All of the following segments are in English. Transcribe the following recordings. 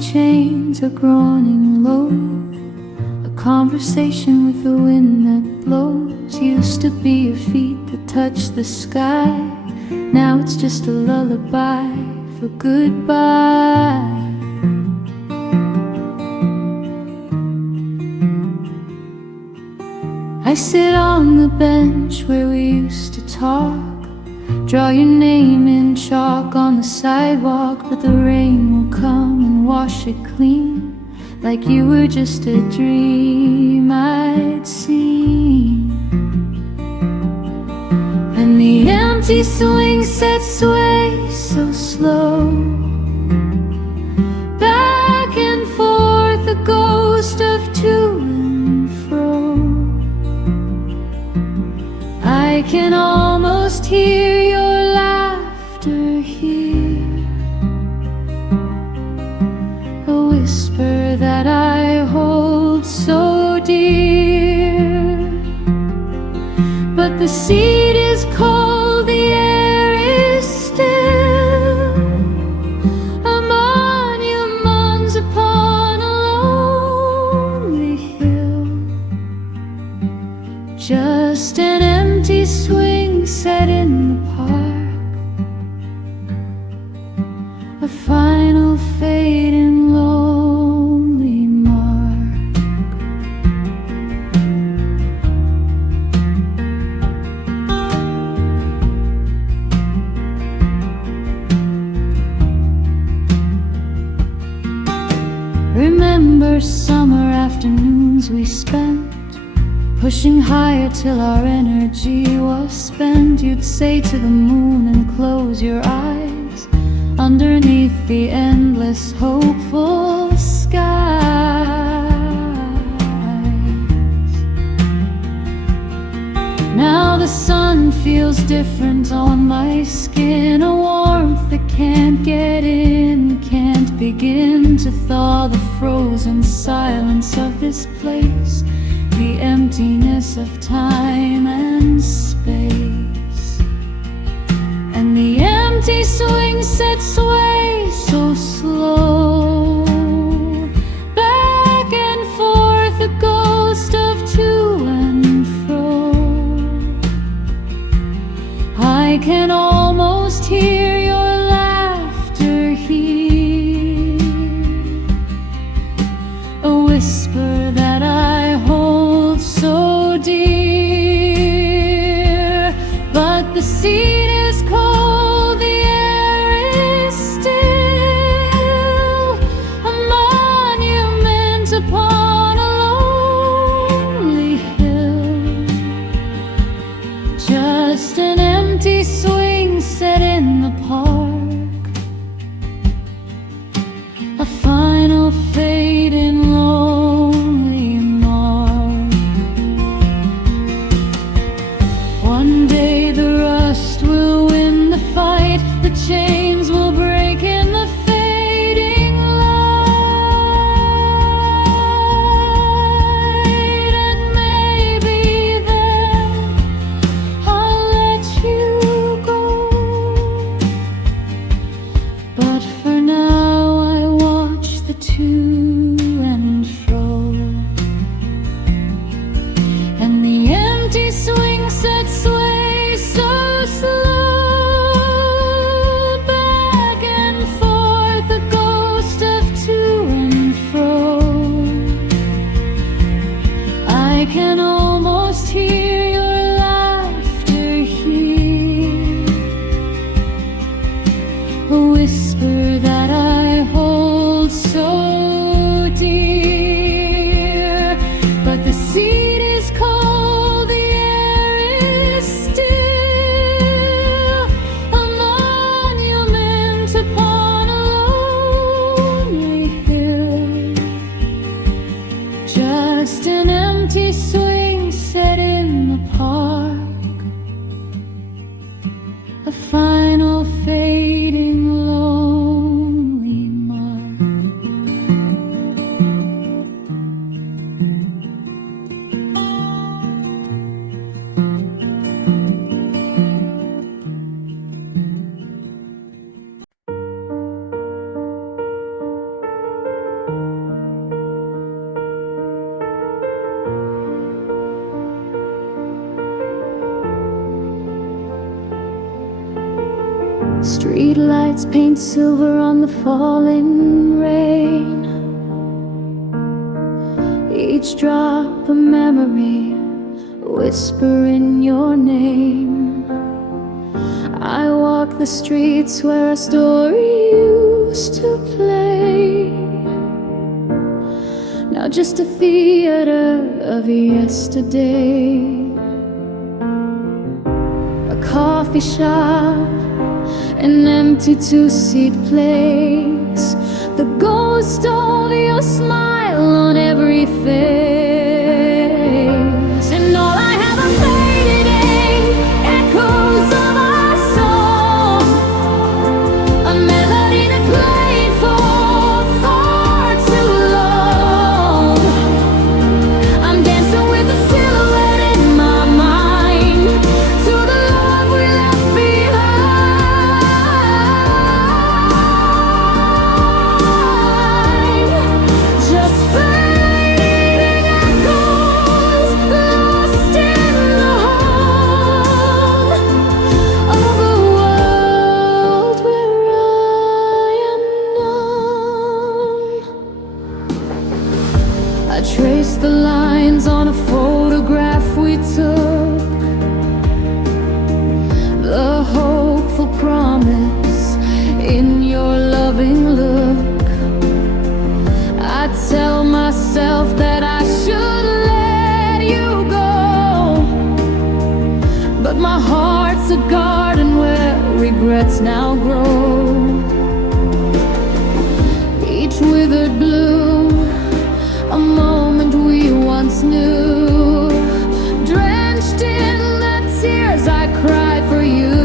chains are groaning low. A conversation with the wind that blows. Used to be your feet that touch the sky. Now it's just a lullaby for goodbye. I sit on the bench where we used to talk. Draw your name in chalk on the sidewalk, but the rain will come and wash it clean, like you were just a dream I'd seen. And the empty swing set sway so slow, back and forth, a ghost of to and fro. I can almost hear your laughter here, a whisper that I hold so dear. But the seed is cold, the air is still, a monument upon a lonely hill. Just an empty swing set in the park, a final fade in lonely mark. Remember summer afternoons we spent pushing higher till our energy was spent. You'd say to the moon and close your eyes underneath the endless hopeful skies. Now the sun feels different on my skin, a warmth that can't get in, can't begin to thaw the frozen silence of this place, the emptiness of time and space. And the empty swing set sway so slow, back and forth, a ghost of to and fro. I can almost hear your laughter here, a whisper that I hold so dear. But the seed is cold, the air is still, Streetlights paint silver on the falling rain. Each drop a memory, whispering your name. I walk the streets where our story used to play. Now just a theater of yesterday. A coffee shop, an empty two-seat place, the ghost of your smile on every face. And all I have are fading echoes of our song, a melody that's played for far too long. I'm dancing with a silhouette in my mind to the love we left behind. Just fading echoes lost in the hum of a world where I am numb. I trace the lines on a photograph we took, the hopeful promise in your loving look. I tell myself that I should let you go, but my heart's a garden where regrets now grow. Each withered bloom, a moment we once knew, drenched in the tears I cried for you.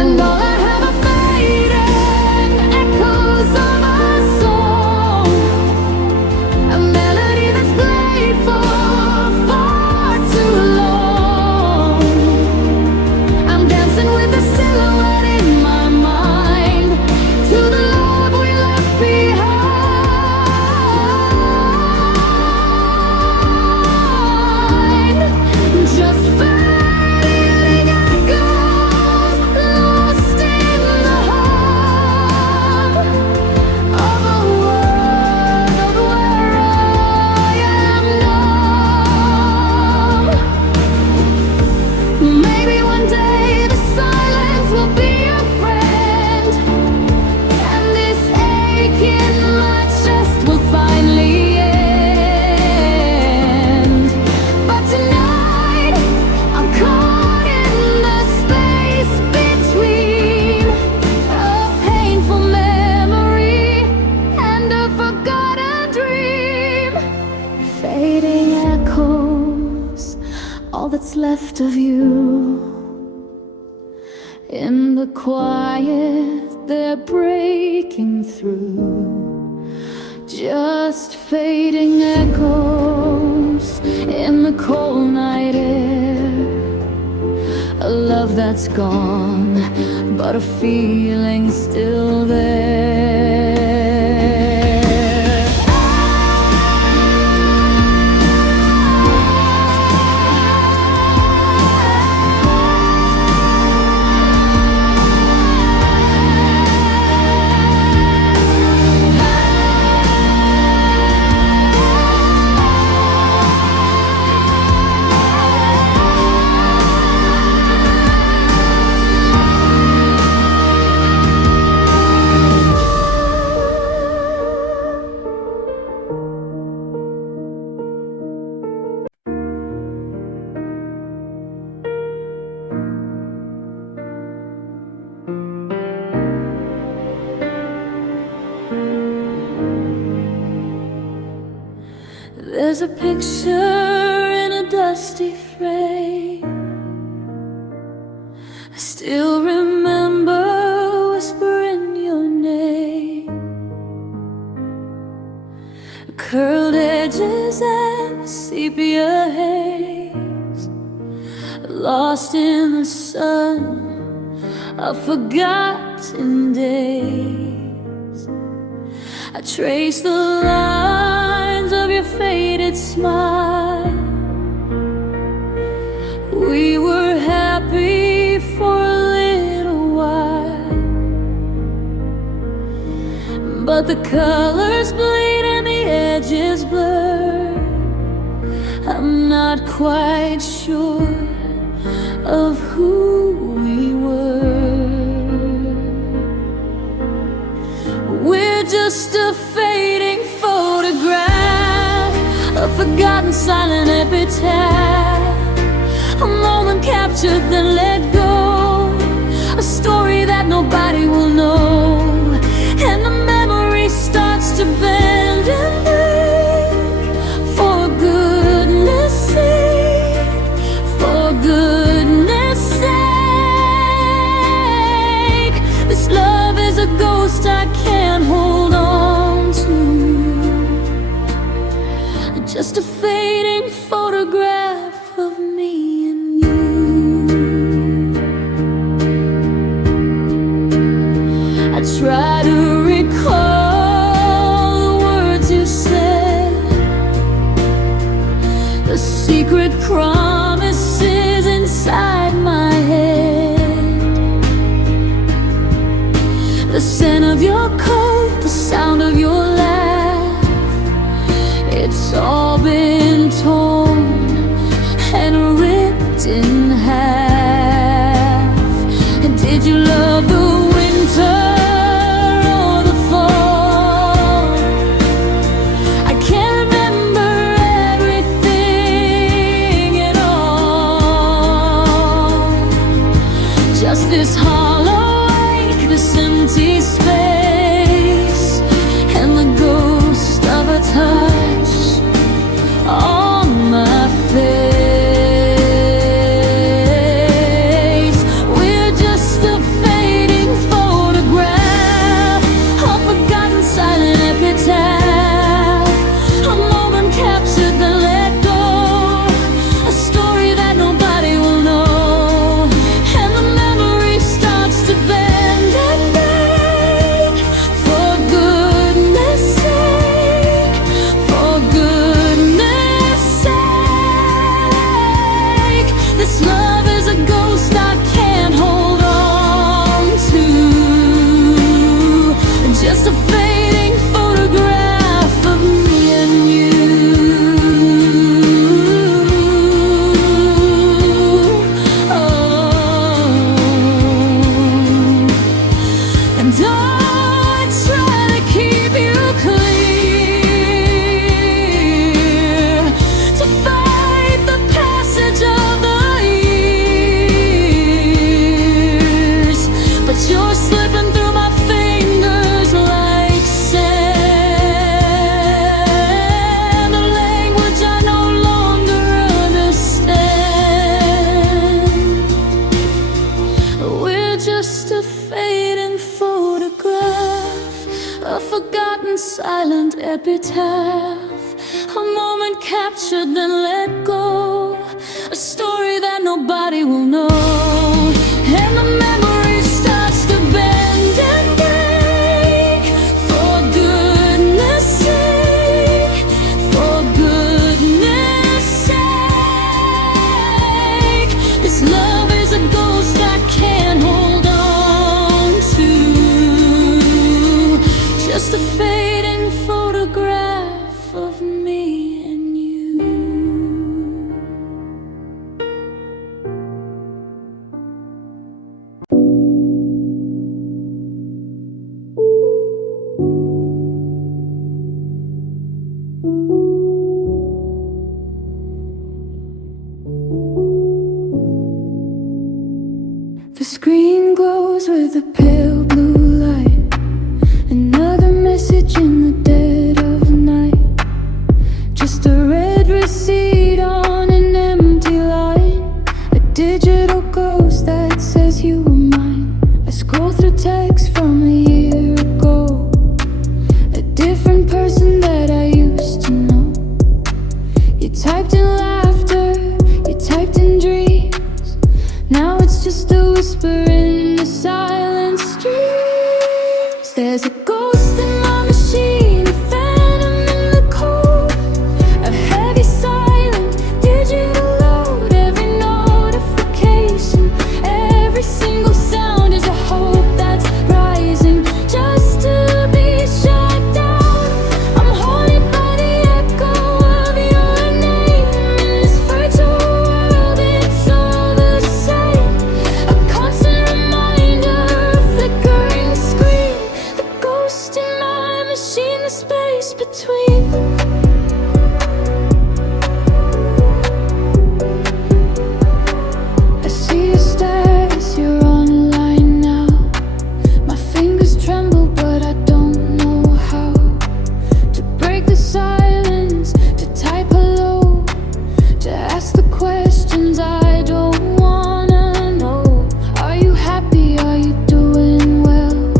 And all I have are fading echoes of our song, a melody that's played for far too long. I'm dancing with a silhouette in my mind to the love we left behind. Just fading echoes lost in the hum of a world where I am numb. Maybe one day the silence will be a friend, and this ache in my chest will finally end. But tonight I'm caught in the space between a painful memory and a forgotten dream. Fading echoes, all that's left of you. In the quiet, they're breaking through. Just fading echoes in the cold night air. A love that's gone, but a feeling still there. There's a picture in a dusty frame. I still remember whispering your name. Curled edges and sepia haze, lost in the sun of forgotten days. I trace the lines of your faded smile. We were happy for a little while. but the colors bleed and the edges blur. I'm not quite sure of who we were. We're just a fading photograph, a forgotten silent epitaph, a moment captured then let go, a story that nobody will know. And the memory starts to bend and break. For goodness sake, for goodness sake, this love is a ghost I can't hold on to. Just a fading photograph of me and you. I try to recall the words you said, the secret promises inside my head, the scent of your coat, the sound of your laugh. It's all been torn and ripped in half. And did you love the winter or the fall? I can't remember everything at all. Just this hollow ache, this empty space, and the ghost of a touch on my face. We're just a fading photograph, a forgotten silent epitaph, a moment captured then let go, a story that nobody will know. And the memory starts to bend and break. For goodness sake, for goodness sake, this love is a ghost I can't hold on to. Just a fading photograph of me and you. Oh, and I try to keep you clear, to fight the passage of the years, but you're slipping through my fingers like sand, a language I no longer understand. We're just a fading photograph, a forgotten silent epitaph, a moment captured then let go, a story that nobody will know. And the memory starts to bend and break. For goodness sake, for goodness sake, this love is a ghost I can't hold on to. Just a fading photograph of me and you. The screen glows with a pale blue light, another message in machine, the space between. I see your status, you're online now. My fingers tremble, but I don't know how to break the silence, to type hello, to ask the questions I don't wanna know. Are you happy? Are you doing well?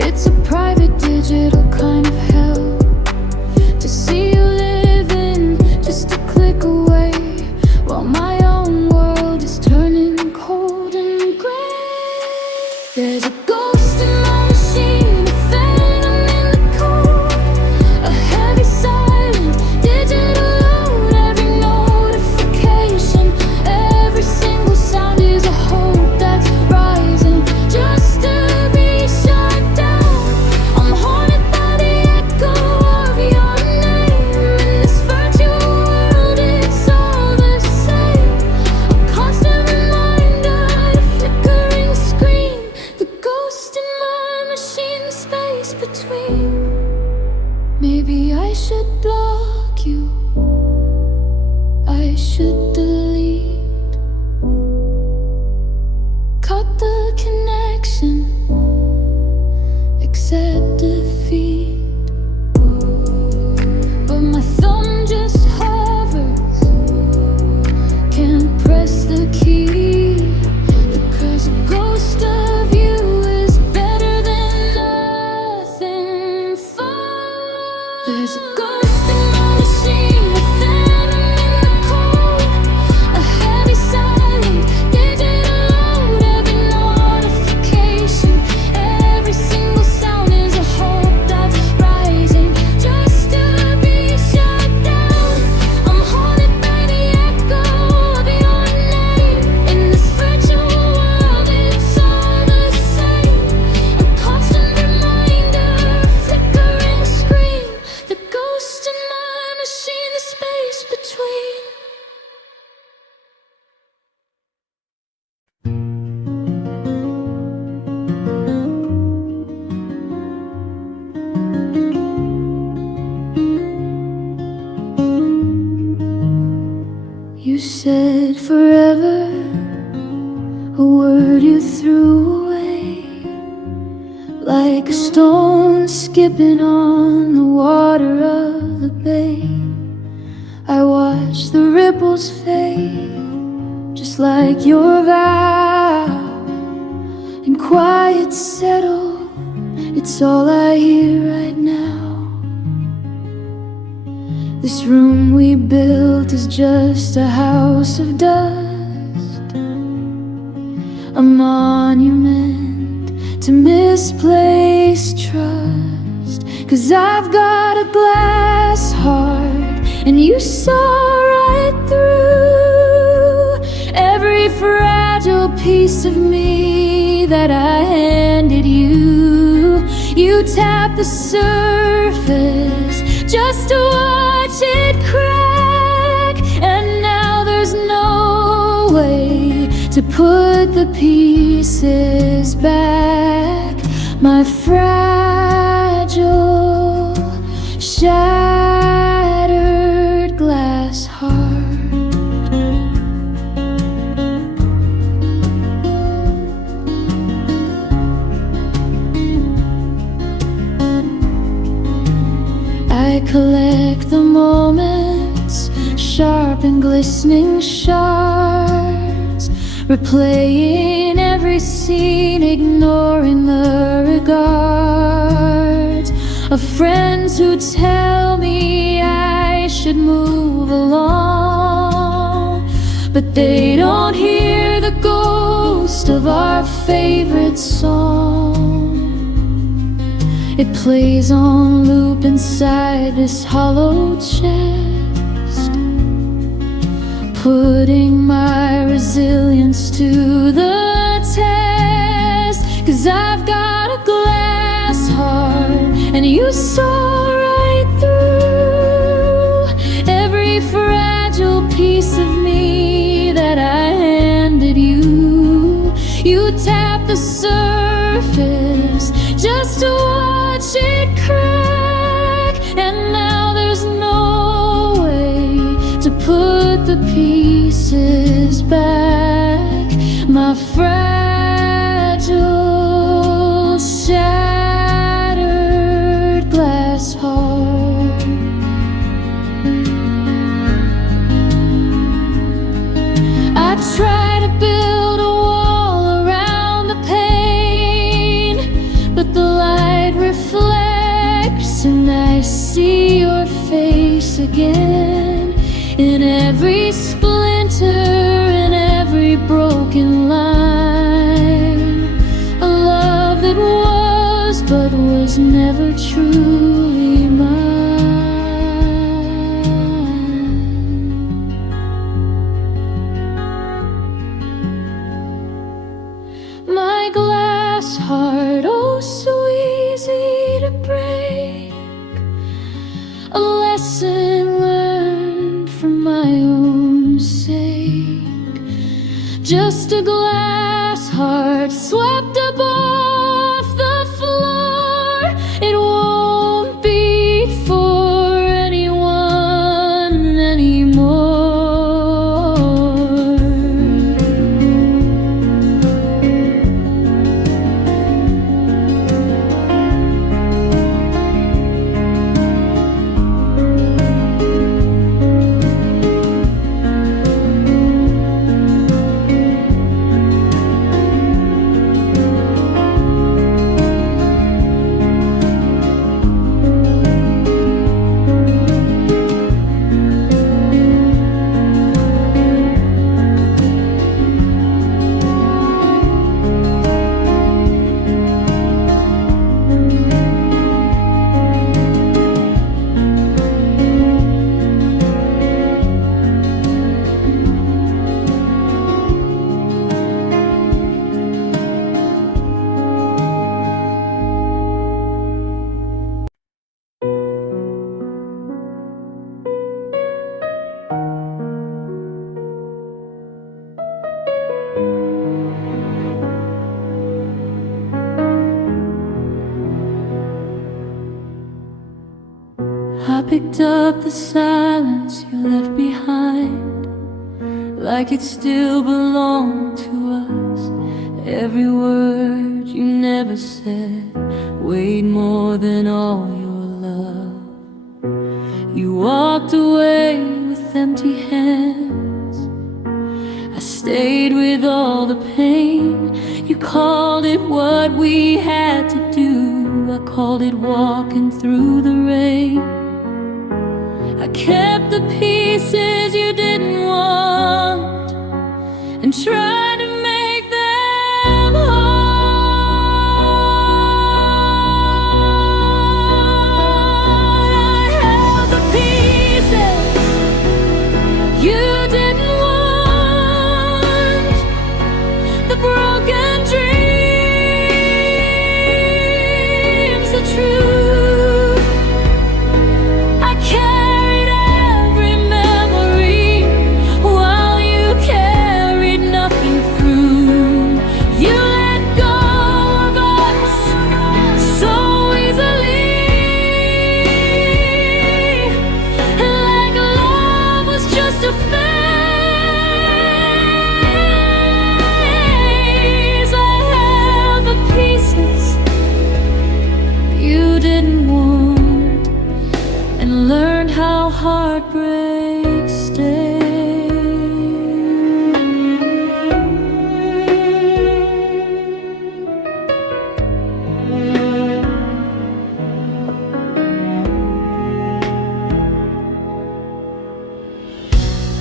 It's a private digital kind of hell to see you living just a click away, while my own world is turning cold and gray. There's a ghost in my machine, a phantom in the code, a heavy silent digital load. Every notification, every single sound is a hope that's rising just to be shut down. I'm haunted by the echo of your name. In this virtual world, it's all the same. A constant reminder, a flickering screen, the ghost in my machine, the space between. Maybe I should block you, I should delete, cut the connection, accept defeat. But my thumb just hovers, can't press the key, because a ghost of you is better than nothing. There's a ghost in my machine, a phantom in the code, a heavy silent digital load. Every notification, every single sound is a hope that's rising just to be shut down. I'm haunted by the echo of your name. In this virtual world, it's all the same. A constant reminder, a flickering screen, the ghost in my machine, the space between. You said forever, a word you threw away, like a stone skipping on the water of the bay. I watched the ripples fade, just like your vow, and quiet settle. It's all I hear right now. This room we built is just a house of dust, a monument to misplaced trust. 'Cause I've got a glass heart, and you saw right through every fragile piece of me that I handed you. You tapped the surface just to watch it crack, and now there's no way to put the pieces back. My fragile, shattered glass heart. I collect the moments, sharp and glistening shards, replaying every scene, ignoring the regards of friends who tell me I should move along, but they don't hear the ghost of our favorite song. It plays on loop inside this hollow chest, putting my resilience to the test. 'Cause I've got a glass heart, and you saw right through every fragile piece of me that I handed you. You tapped the surface just to watch it put the pieces back. My fragile, shattered glass heart. I try to build a wall around the pain, but the light reflects and I see your face again. In every splinter, in every broken line, a love that was but was never truly mine. My glass heart, oh so easy to break, a lesson learned for my own sake. Just a glass heart swept up off the floor. It won't beat for anyone anymore. I picked up the silence you left behind, like it still belonged to us. Every word you never said weighed more than all your love. You walked away with empty hands. I stayed with all the pain. You called it what we had to do. I called it walking through the rain. I kept the pieces you didn't want and tried to make them whole. I held the pieces you didn't want, the broken dreams, the truth. Heartbreak stays.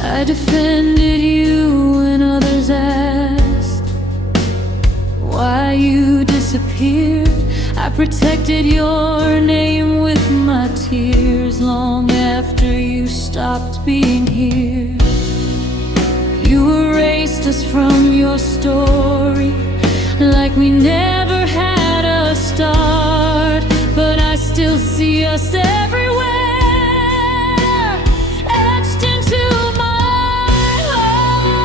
I defended you when others asked why you disappeared. I protected your name with my tears long after you stopped being here. You erased us from your story like we never had a start, but I still see us everywhere, etched into my heart.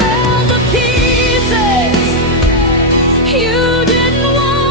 Held the pieces you didn't want.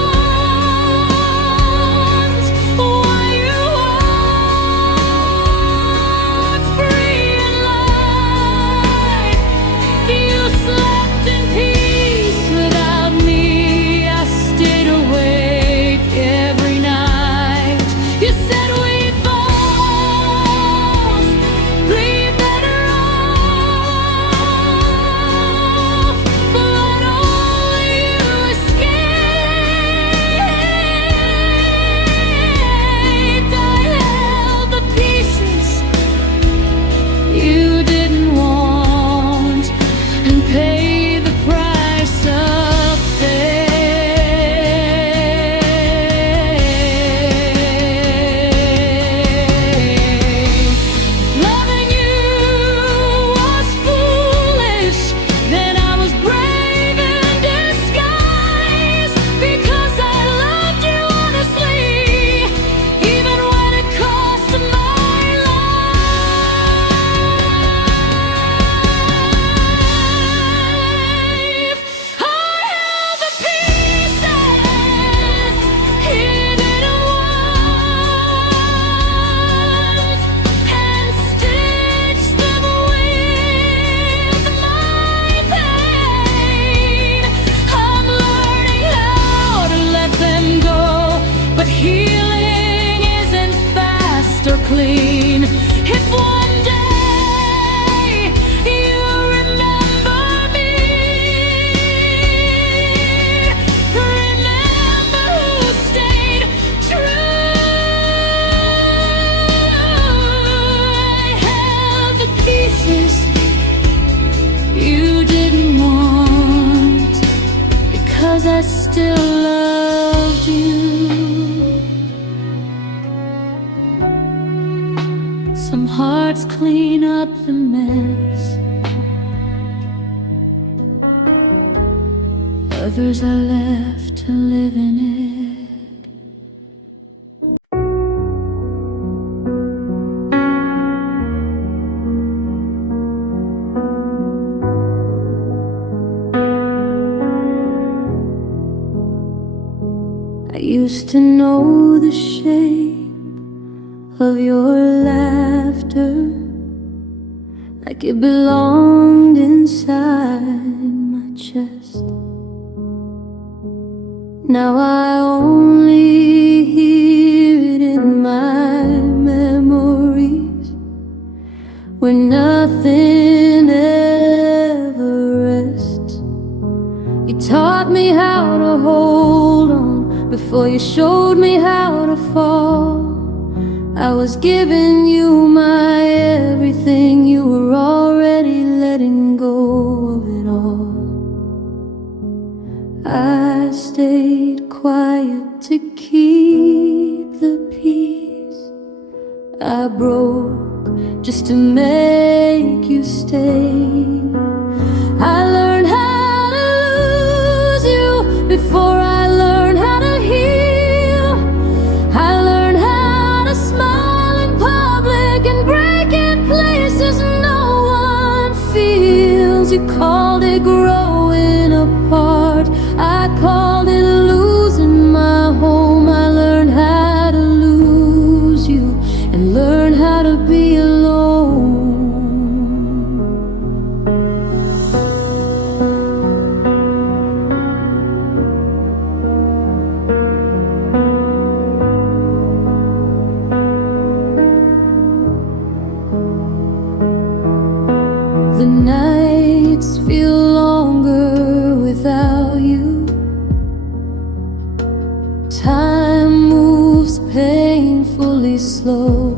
clean. If one day you remember me, remember who stayed true. I held the pieces you didn't want, because I still loved you. Some hearts clean up the mess, others are left to live in it. I used to know the shape of your laughter, like it belonged inside my chest. Now I only hear it in my memories, when nothing ever rests. You taught me how to hold on before you showed me how to fall. I was giving you my everything, you were already letting go of it all. I stayed quiet to keep the peace. I broke just to make you stay. I learned how to lose you before I learned how to heal. I learned how to smile in public and break in places no one feels. You called it growing apart, I called it losing my home. I learned how to lose you and learn how to be alone. The nights feel longer without you. Time moves painfully slow.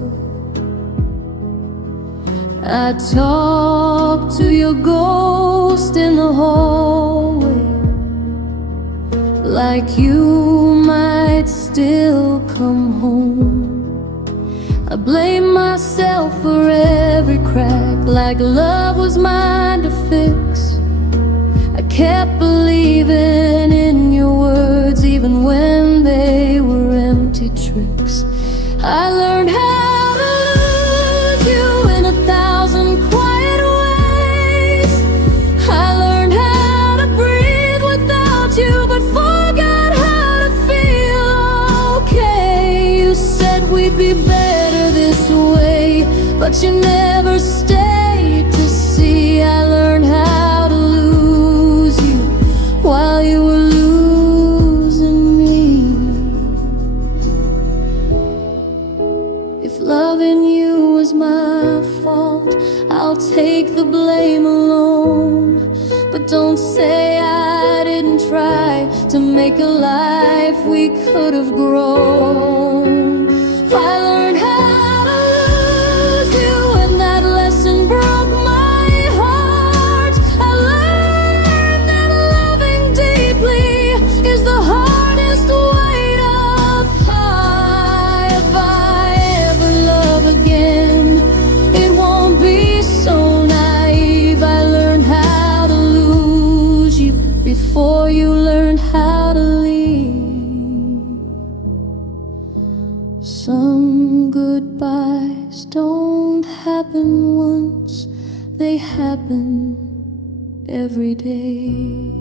I talk to your ghost in the hallway, like you might still come home. I blame myself for every crack, like love was mine to fix. I kept believing in your words, even when they were empty tricks. I learned how to lose you in 1,000 quiet ways. I learned how to breathe without you, but forgot how to feel okay. You said we'd be better this way, but you never stayed to see. I learned how to lose you while you were losing me. If loving you was my fault, I'll take the blame alone. But don't say I didn't try to make a life we could have grown. I learned how to lose you, and that lesson broke my heart. I learned that loving deeply is the hardest way to fly. If I ever love again, it won't be so naive. I learned how to lose you before you learned how to leave. Some goodbyes don't happen once, they happen every day.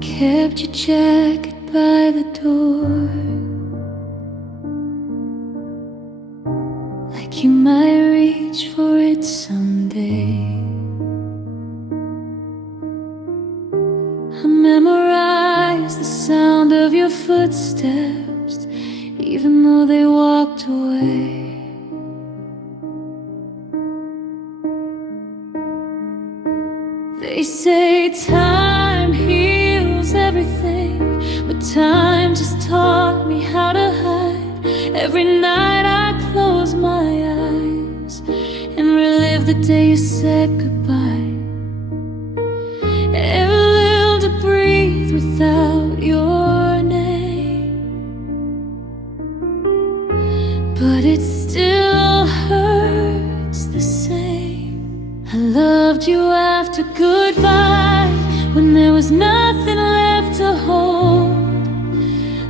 kept your jacket by the door, like you might reach for it someday. I memorized the sound of your footsteps, even though they walked away. They say time heals everything, but time just taught me how to hide. Every night I close my eyes and relive the day you said goodbye. Every little to breathe without your name, but it still hurts the same. I loved you after goodbye, when there was nothing left to hold.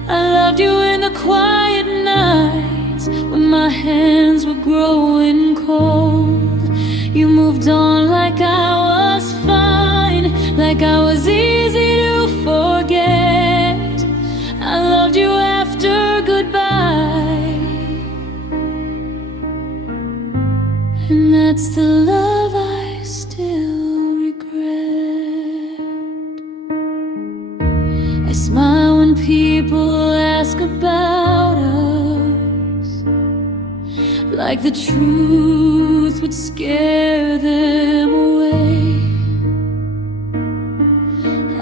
I loved you in the quiet nights, when my hands were growing cold. You moved on like I was fine, like I was easy to forget. I loved you after goodbye, and that's the love I still regret. I smile when people ask about us, like the truth would scare them away.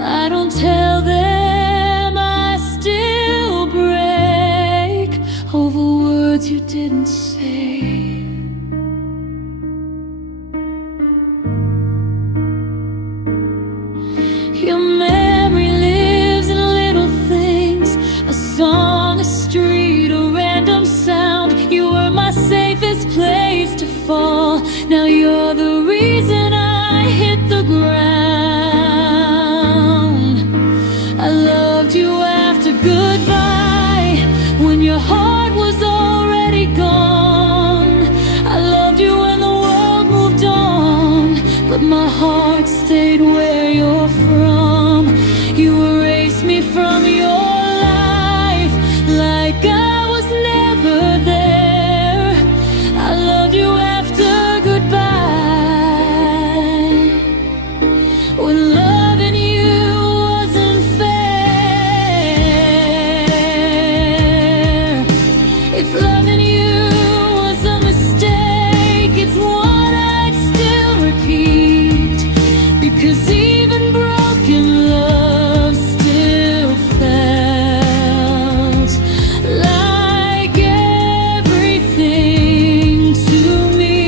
I don't tell them, I still break over words you didn't say. Your memory lives in little things, a song, a street, a random sound. You were my safest place to fall. Now you're the reason I hit the ground. I loved you after goodbye, when your heart was already gone. I loved you when the world moved on, but my heart stayed where you're from. You erased me from your life, like I was never there. I loved you after goodbye, when loving you wasn't fair. If loving you was a mistake, it's one I'd still repeat, because even broken love still felt like everything to me.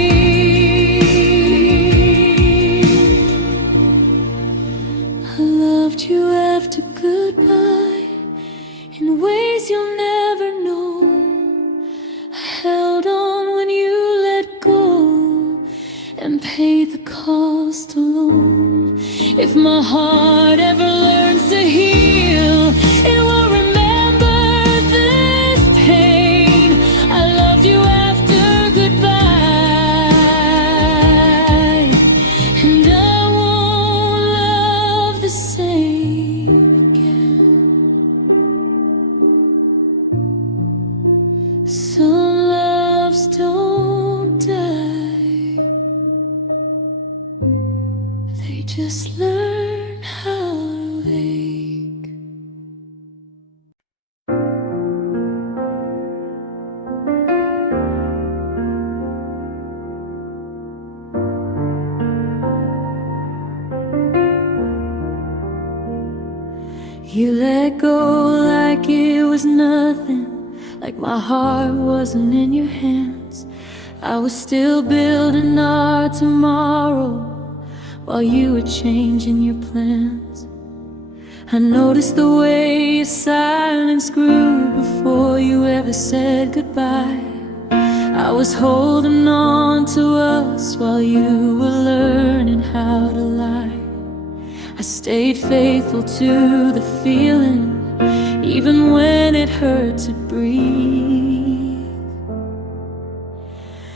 I loved you after goodbye, in ways you'll never know. I held on when you let go, and paid the cost alone. If my heart ever learns to heal, it will remember this pain. I loved you after goodbye, and I won't love the same again. Some loves don't die, they just learn how to ache. You let go like it was nothing, like my heart wasn't in your hands. I was still building our tomorrow, while you were changing your plans. I noticed the way your silence grew before you ever said goodbye. I was holding on to us while you were learning how to lie. I stayed faithful to the feeling, even when it hurt to breathe.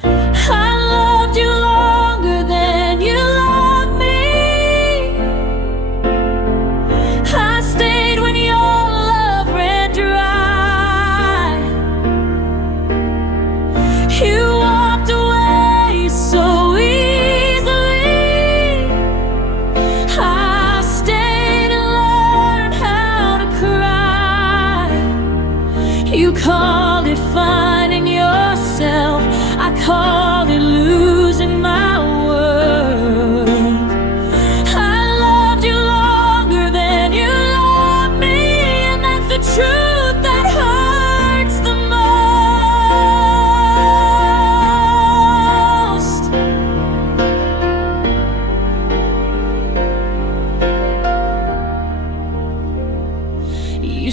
I loved you longer than you loved me. I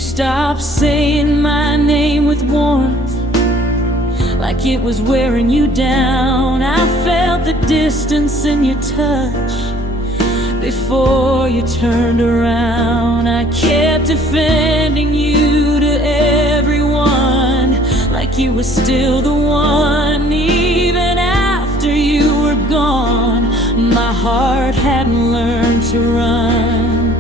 stopped saying my name with warmth, like it was wearing you down. I felt the distance in your touch before you turned around. I kept defending you to everyone, like you were still the one. Even after you were gone, my heart hadn't learned to run.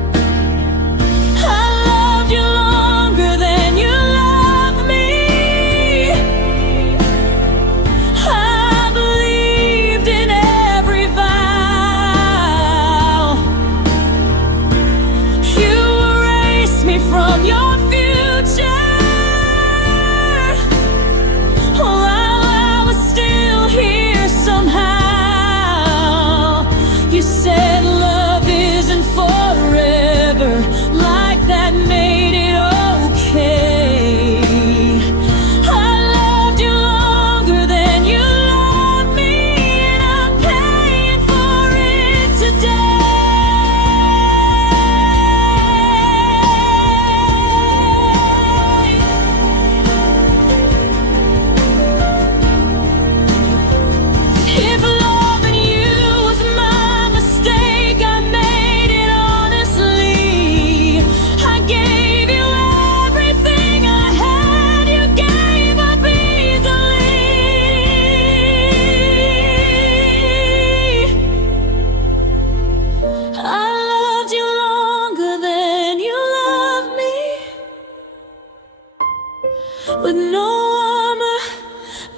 I loved you longer than you loved me. I believed in every vow. You erased me from your future. While I was still here somehow, you said love isn't forever, like that made it okay. I loved you longer than you loved me, and I'm paying for it today. If loving you was my mistake, I made it honestly. I gave you everything I had, you gave up easily. I loved you longer than you loved me, with no armor,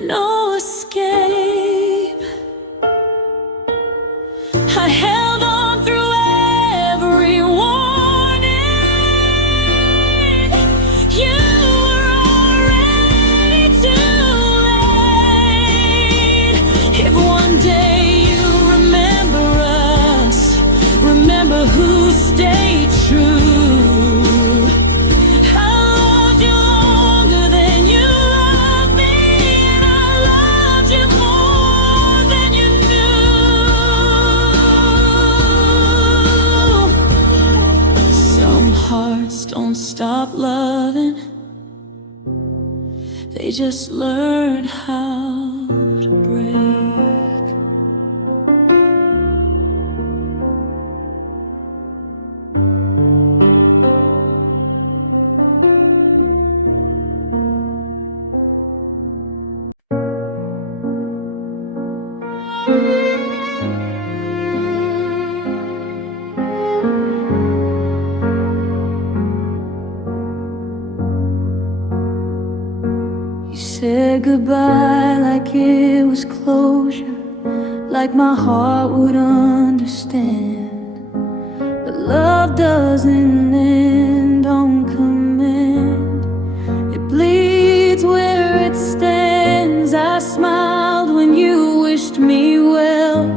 no escape. I held on through every warning. You were already too late. If one day you remember us, remember who stayed true. I loved you longer than you loved me, and I loved you more than you knew. Some hearts don't stop loving, they just learn how to break. You said goodbye like it was closure, like my heart would understand. But love doesn't end on command, it bleeds where it stands. I smiled when you wished me well,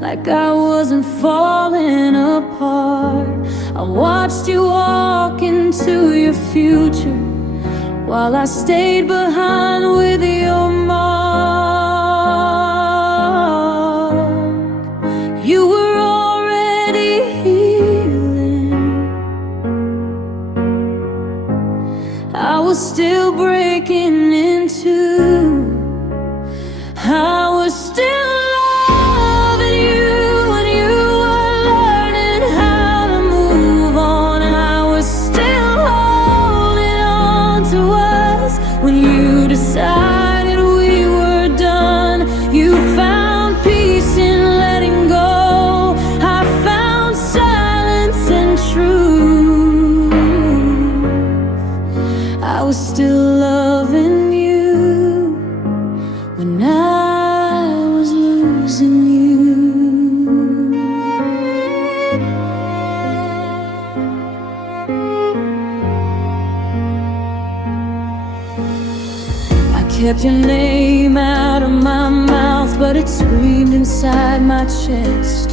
like I wasn't falling apart. I watched you walk into your future, while I stayed behind with your mark. You were already healing, I was still breaking in two. I was still loving you when you were learning how to move on, and I was still holding on to us when you decided we were done. You found peace in letting go, I found silence and truth. I was still loving you when I was losing you. I kept your name out of my mouth, but it screamed inside my chest.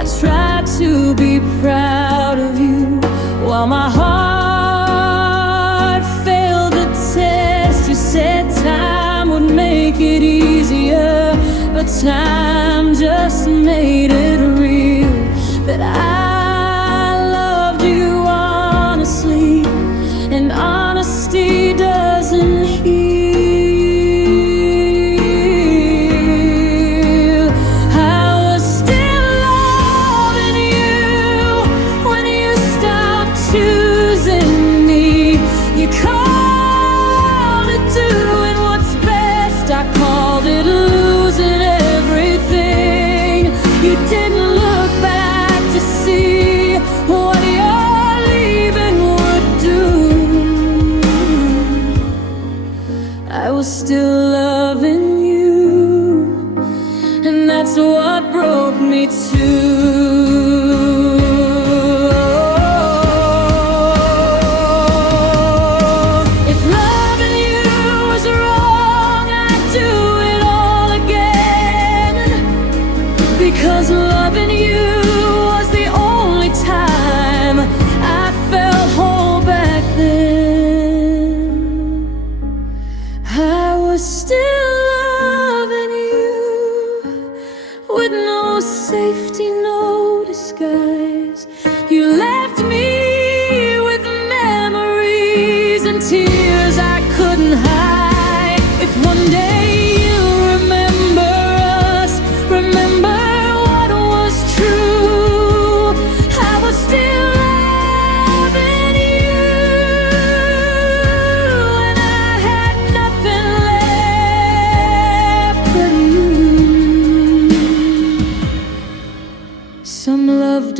I tried to be proud of you, while my heart failed the test. You said time would make it easier, but time just made it real that I loved you honestly.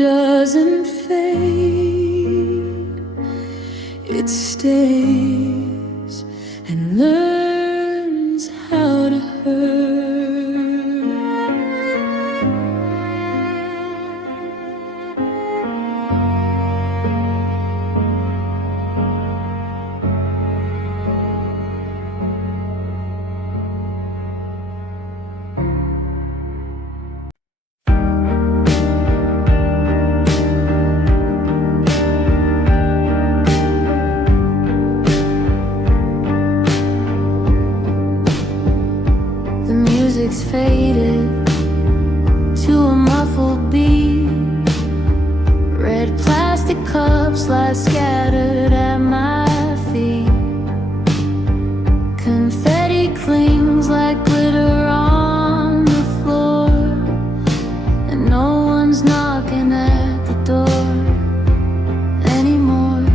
doesn't fade, it stays and learns how to hurt. The music's faded to a muffled beat. Red plastic cups lie scattered at my feet. Confetti clings like glitter on the floor, and no one's knocking at the door anymore.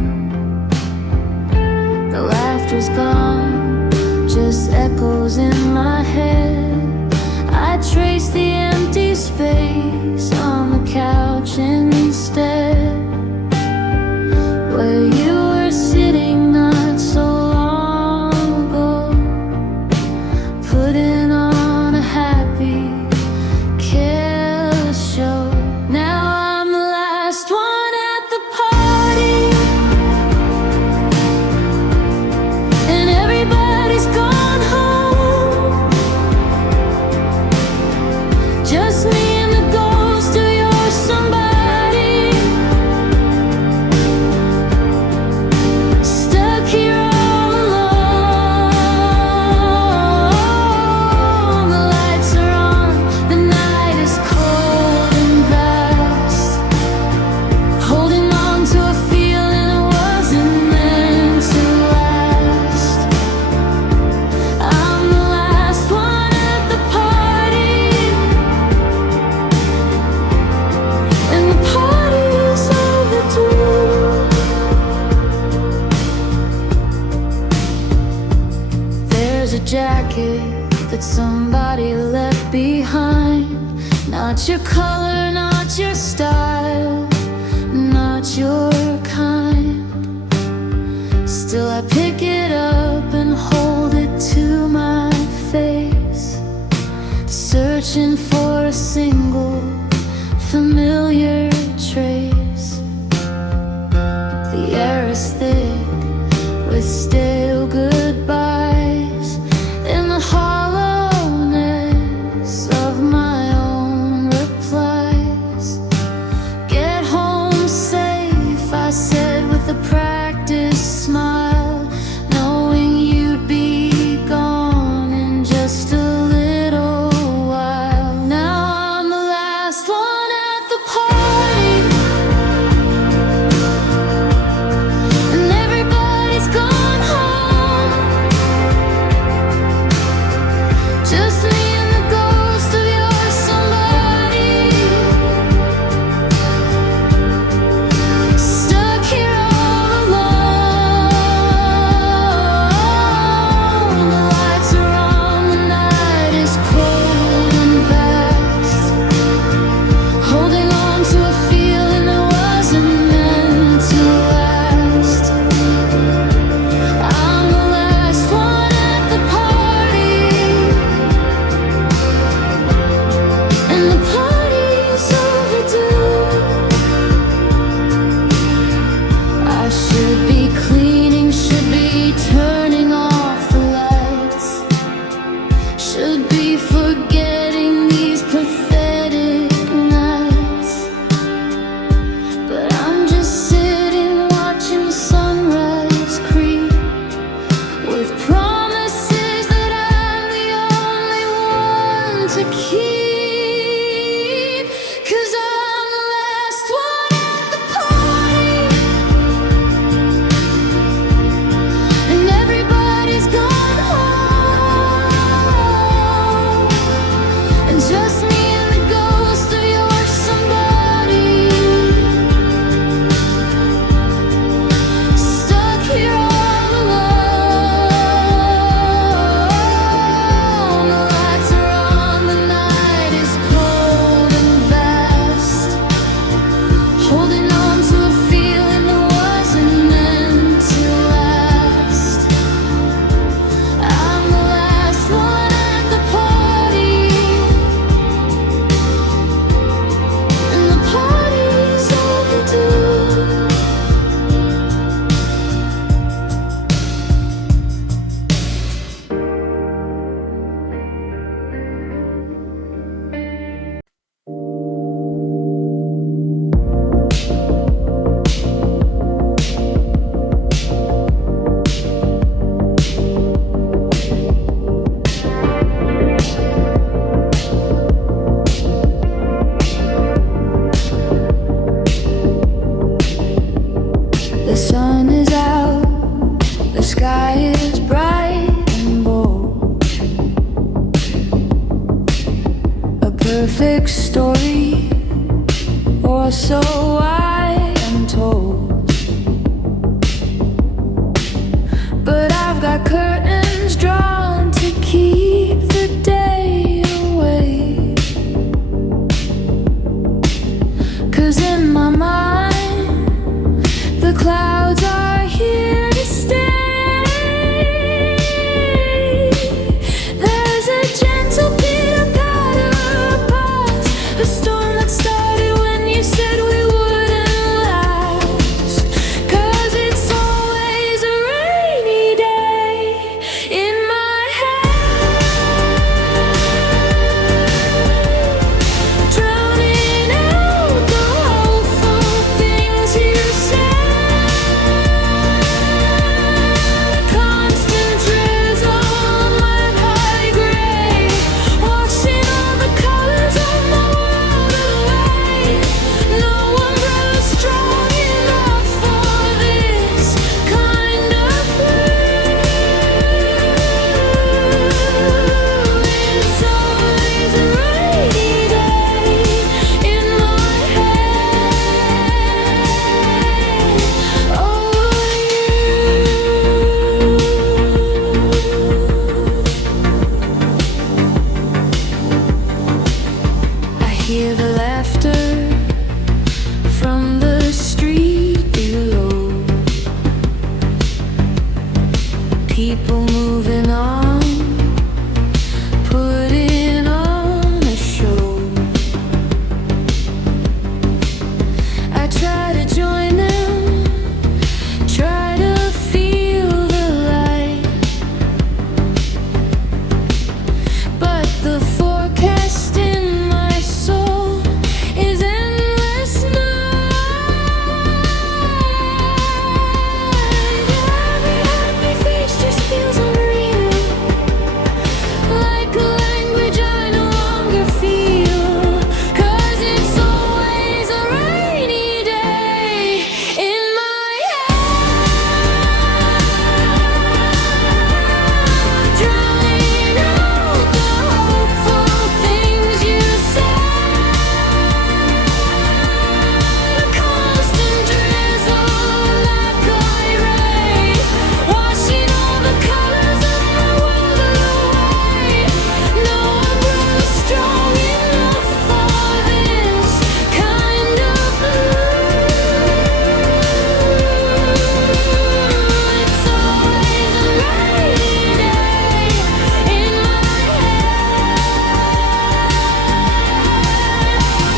The laughter's gone, just echoes in my head. I trace the empty space on the couch instead. so I am told. But I've got curtains drawn to keep the day away. 'Cause in my mind, the clouds are here to stay. There's a gentle pitter-patter past, a storm that started when you said we wouldn't last. 'Cause it's always a rainy day in my head, drowning out the hopeful things you said. Constant drizzle like high grade, washing all the colors of my world away. No umbrella strong enough for this kind of blue. It's always a rainy day in my head. Oh, I hear the laughter from the street below. People moving on, putting on a show. I try to join them, try to feel the light, but the forecast in my soul is endless night. Every happy face just feels unreal, like a language I no longer feel. 'Cause it's always a rainy day in my head, drowning out the hopeful things you said. Constant drizzle like high rain, washing all the colors of my world away. No umbrella strong enough for this kind of blue. It's always a rainy day in my head.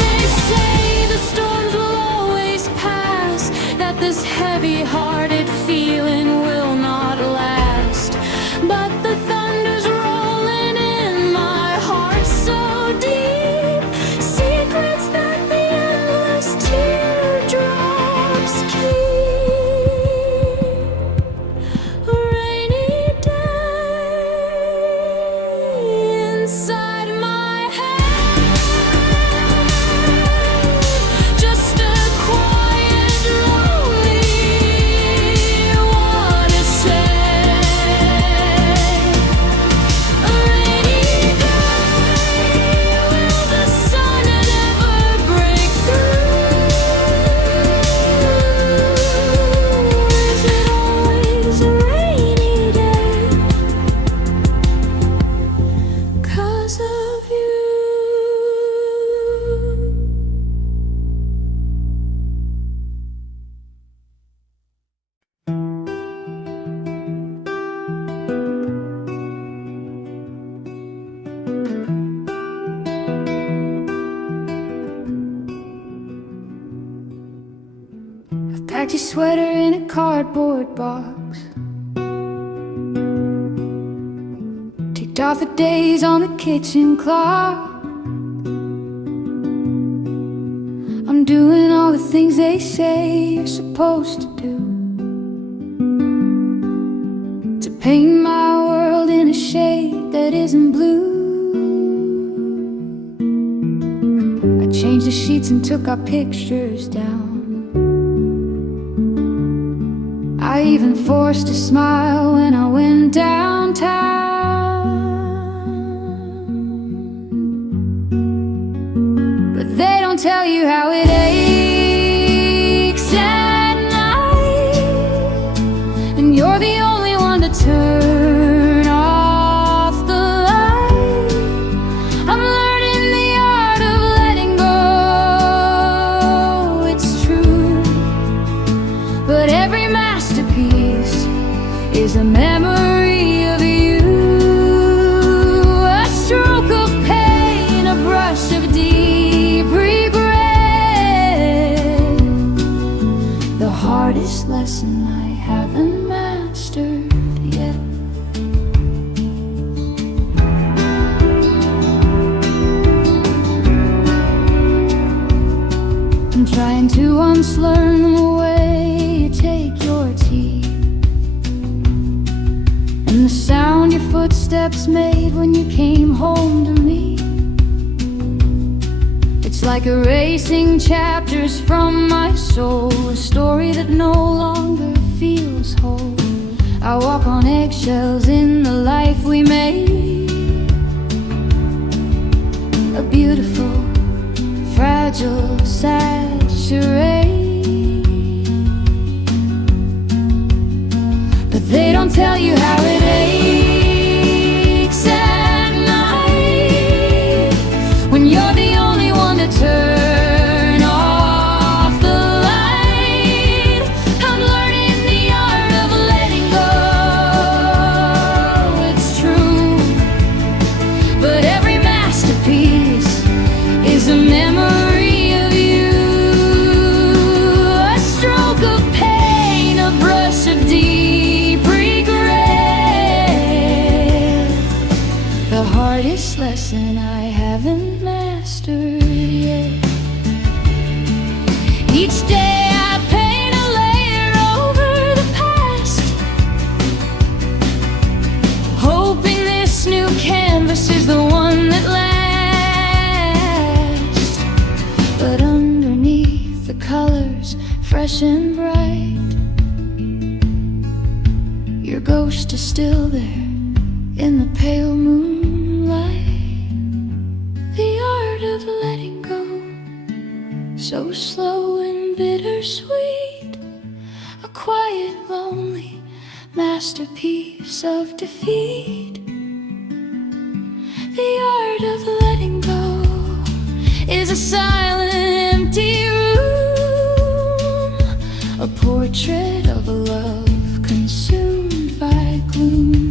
They say the storms will always pass, that this heavy-hearted feeling will not last. But the thunder's rolling in my heart so deep, secrets that the endless teardrops keep. A rainy day inside my head, just a quiet, lonely watershed. A rainy day, will the sun ever break through? Is it always a rainy day 'cause of you? I've packed your sweater in a cardboard box, ticked off the days on the kitchen clock. I'm doing all the things they say you're supposed to do, to paint my world in a shade that isn't blue. I changed the sheets and took our pictures down. I even forced a smile when I went downtown. But they don't tell you how it ain't. lesson I haven't mastered yet. I'm trying to once learn the way you take your tea, and the sound your footsteps made when you came home to me. It's like erasing chapters from my soul, a story that no longer feels whole. I walk on eggshells in the life we made, a beautiful, fragile, sad charade. But they don't tell you how it aches at night when you're the only one to turn off the light. I'm learning the art of letting go, it's true, but every masterpiece is a memory of you, a stroke of pain, a brush of deep regret, the hardest lesson I haven't mastered yet. Each day I paint a layer over the past, hoping this new canvas is the one that lasts. But underneath the colors, fresh and bright, your ghost is still there in the pale moonlight. The art of letting go, so slow and bittersweet, a quiet, lonely masterpiece of defeat. The art of letting go is a silent, empty room, a portrait of a love consumed by gloom.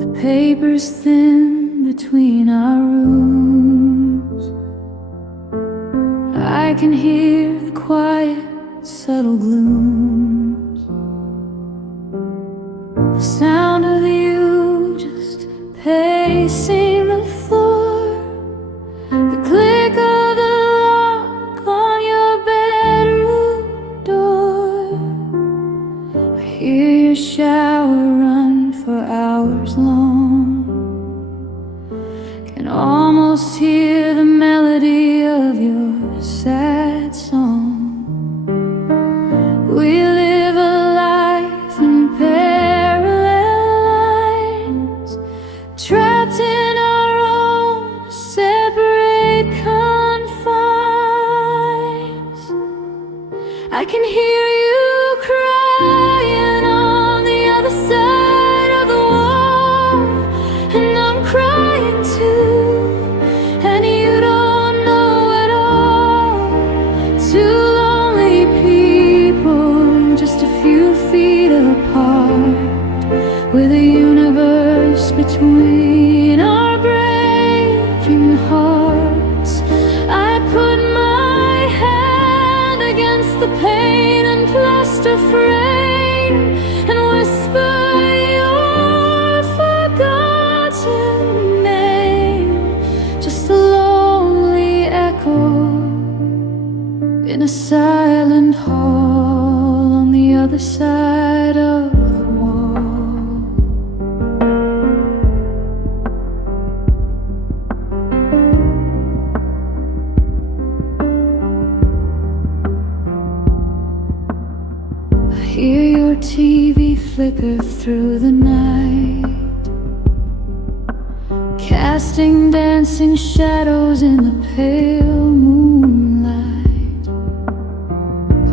The paper's thin between our rooms. I can hear the quiet, subtle glooms, the sound of you just pacing the floor, the click of the lock on your bedroom door. I hear your shower run for hours long, can almost hear the melody of your sad song. We live a life in parallel lines, trapped in our own separate confines. I can hear you crying on the other side of the wall, and I'm crying too, and you don't know at all. Two lonely people, just a few feet apart, with a universe between our breaking hearts. I put my hand against the pain and plaster frame and whisper your forgotten name, just a lonely echo in a silent hall on the other side of the wall. Hear your TV flicker through the night, casting dancing shadows in the pale moonlight.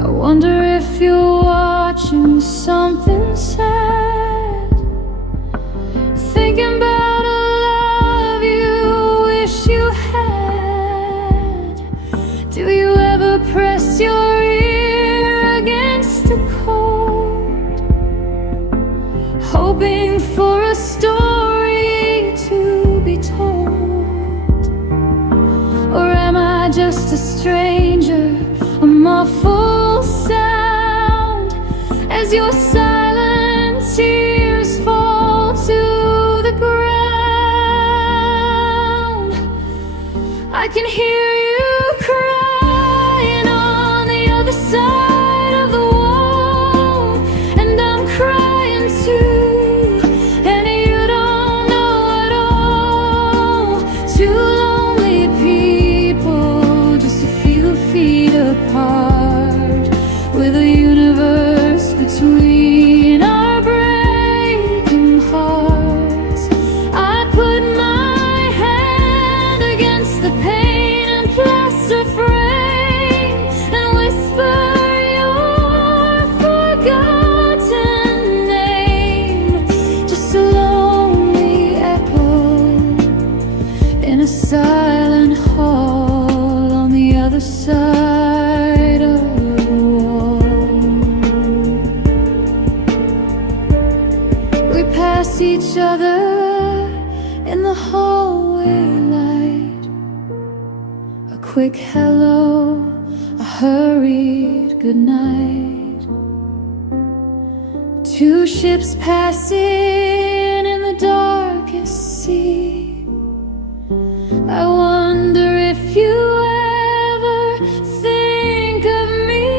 I wonder if you're watching something sad, thinking about a love you wish you had. Do you ever press your ear against the cold, hoping for a story to be told? Or am I just a stranger, a muffled sound, as your silent tears fall to the ground? I can hear you crying on the other side of the wall, and I'm crying too, and you don't know at all. Two lonely people, just a few feet apart, with a universe between our breaking hearts. I put my hand against the pain and plaster frame and whisper your forgotten name, just a lonely echo in a silent hall on the other side of the wall. We pass each other in the hallway light, a quick hello, a hurried goodnight. Two ships passing in the darkest sea. I wonder if you ever think of me,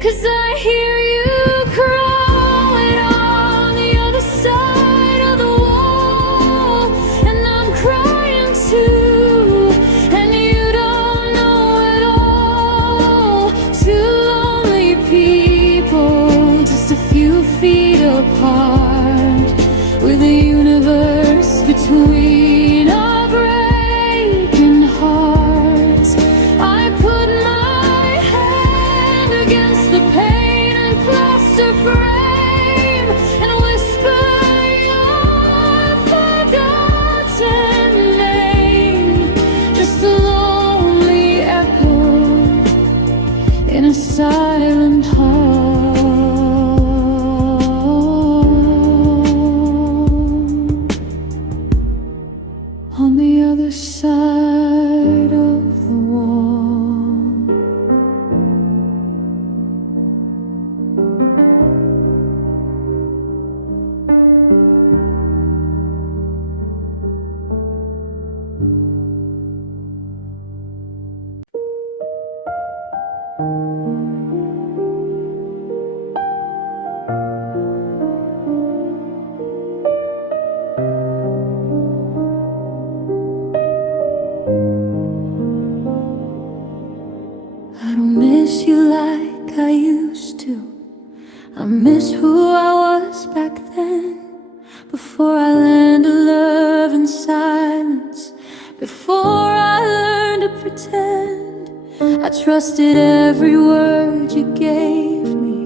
'cause I hear you crying on the other side of the wall, and I'm crying too, and you don't know at all. Two lonely people, just a few feet apart, with a universe between our breaking hearts. I put my hand against the pain and plaster frame and whisper your forgotten name, just a lonely echo in a silent hall on the other side of the wall. I don't miss you like I used to. I miss who I was back then, before I learned to love in silence, before I learned to pretend. I trusted every word you gave me,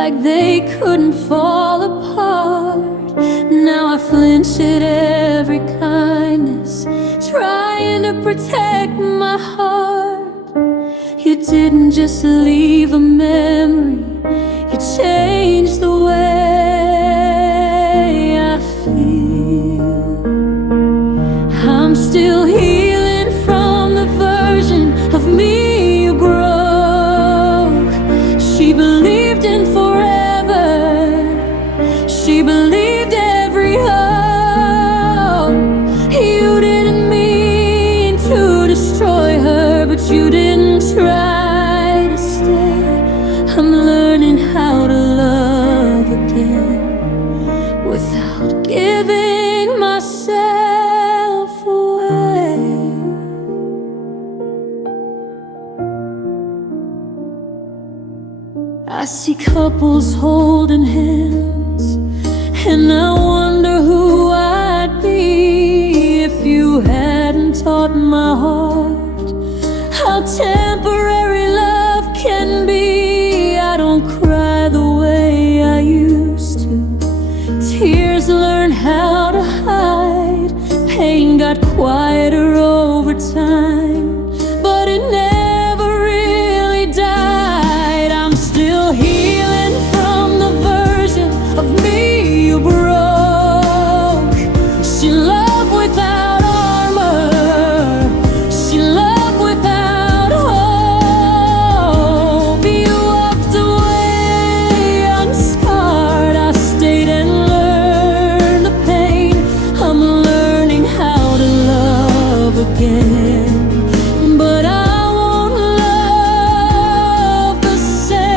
like they couldn't fall apart. Now I flinch at every kindness, trying to protect my heart. You didn't just leave a memory, you changed the way I feel. I'm still healing from the version of me you broke. She believed in forever, she believed every hope. You didn't mean to destroy her, but you didn't try to stay. I'm learning how to love again without giving myself away. I see couples holding hands, and I wonder who I'd be if you hadn't taught my heart how temporary love can be. I don't cry the way I used to. Tears learn how to hide. Pain got quieter over time, but it never really died. I'm still healing from the version of me you broke. She loved without armor. She loved without hope. You walked away unscarred. I stayed and learned the pain. I'm learning how to love again, but I won't love the same.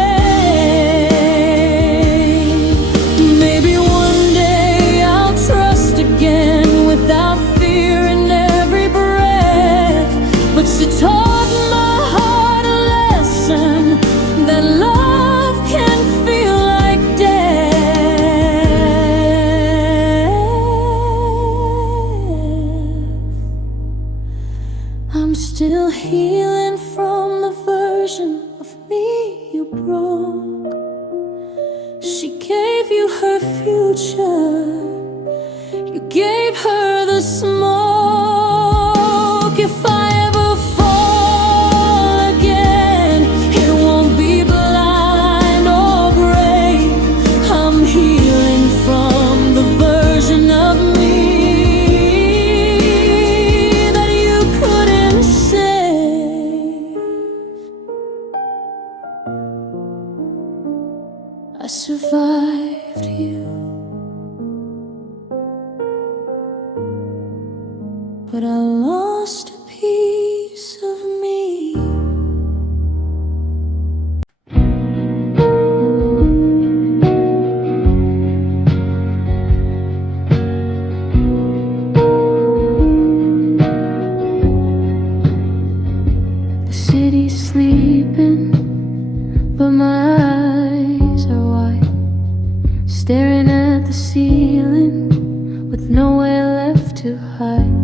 Maybe one day I'll trust again without fear in every breath. But she taught my heart a lesson that love can feel like death. I'm still healing from the version of me you broke. She gave you her future. You gave her the smoke. If I ever fall again, it won't be blind or brave. I'm healing from the version of me that you couldn't save. I survived you, but I lost a piece of me. The city's sleeping, but my eyes are wide, staring at the ceiling with nowhere left to hide.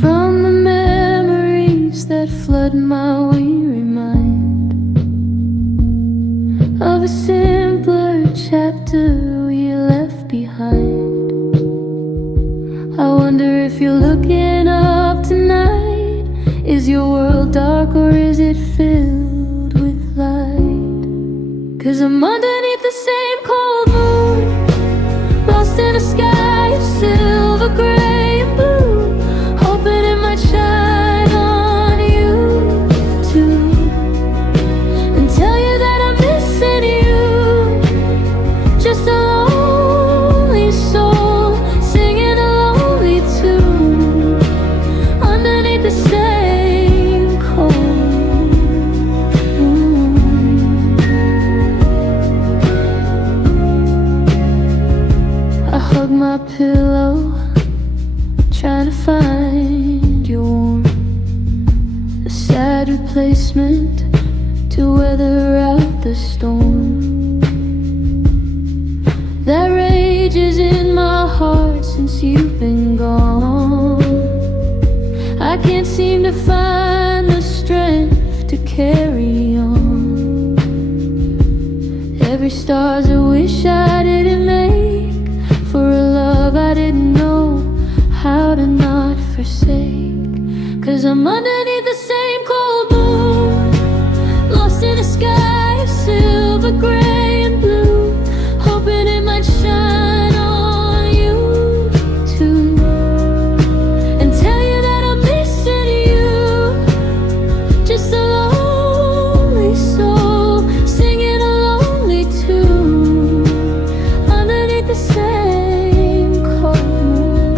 From the memories that flood my weary mind of a simpler chapter we left behind. I wonder if you're looking up tonight. Is your world dark or is it filled with light? 'Cause I'm underneath the same cold moon, lost in a sky of silver, gray and blue, hoping it might shine on you too, and tell you that I'm missing you. Just a lonely soul singing a lonely tune underneath the same cold moon. I hug my pillow, trying to find your warmth, a sad replacement to weather out the storm that rages in my heart since you've been gone. I can't seem to find the strength to carry on. Every star's a wish I didn't make, for a love I didn't know how to not forsake. 'Cause I'm underneath the same cold moon, lost in a sky of silver, gray and blue, hoping it might shine on you too, and tell you that I'm missing you. Just a lonely soul singing a lonely tune underneath the same cold moon.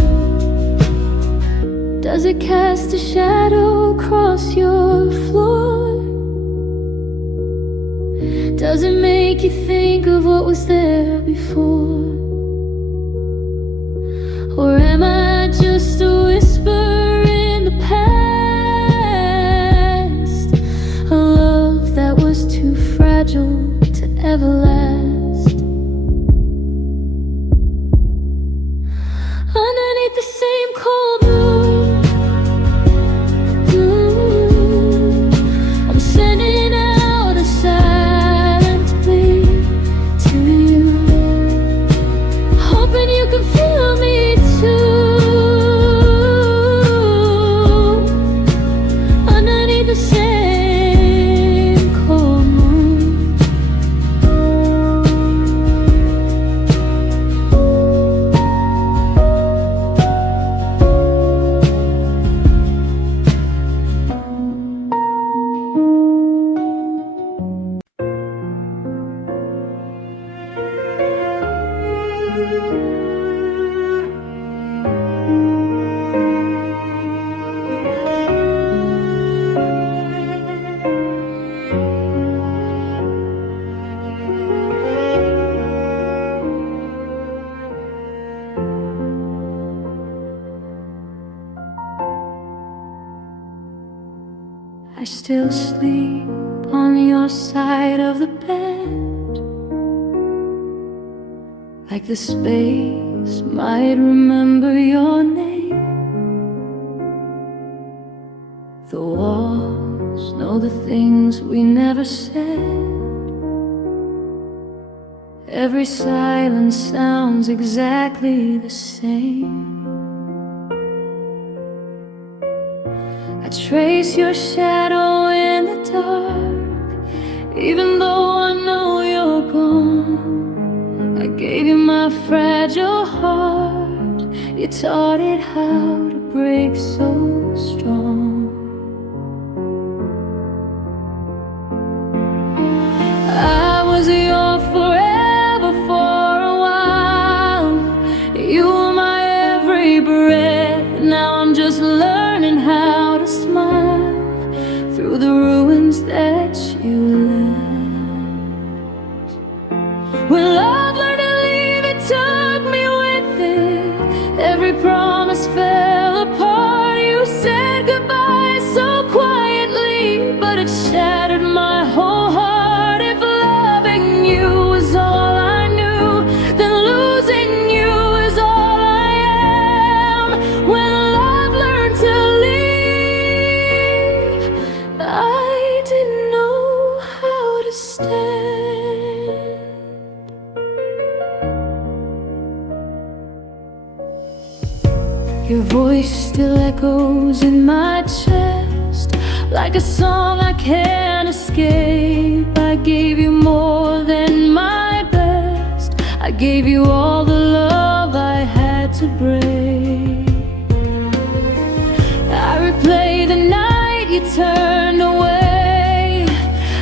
Does it cast a shadow across your floor? Does it make you think of what was there before? Or am I just a whisper in the past? A love that was too fragile I still sleep on your side of the bed, like the space might remember your name. The walls know the things we never said. Every silence sounds exactly the same. I trace your shadow in the dark, even though I know you're gone. I gave you my fragile heart, you taught it how to break so strong. I was your forever for a while. You were my every breath. Now I'm just learning how to smile through the ruins that you left. When love learned to leave, it took me with it. Every promise fell apart. You said goodbye so quietly, but it shattered my whole heart. Your voice still echoes in my chest, like a song I can't escape. I gave you more than my best. I gave you all the love I had to break. I replay the night you turned away,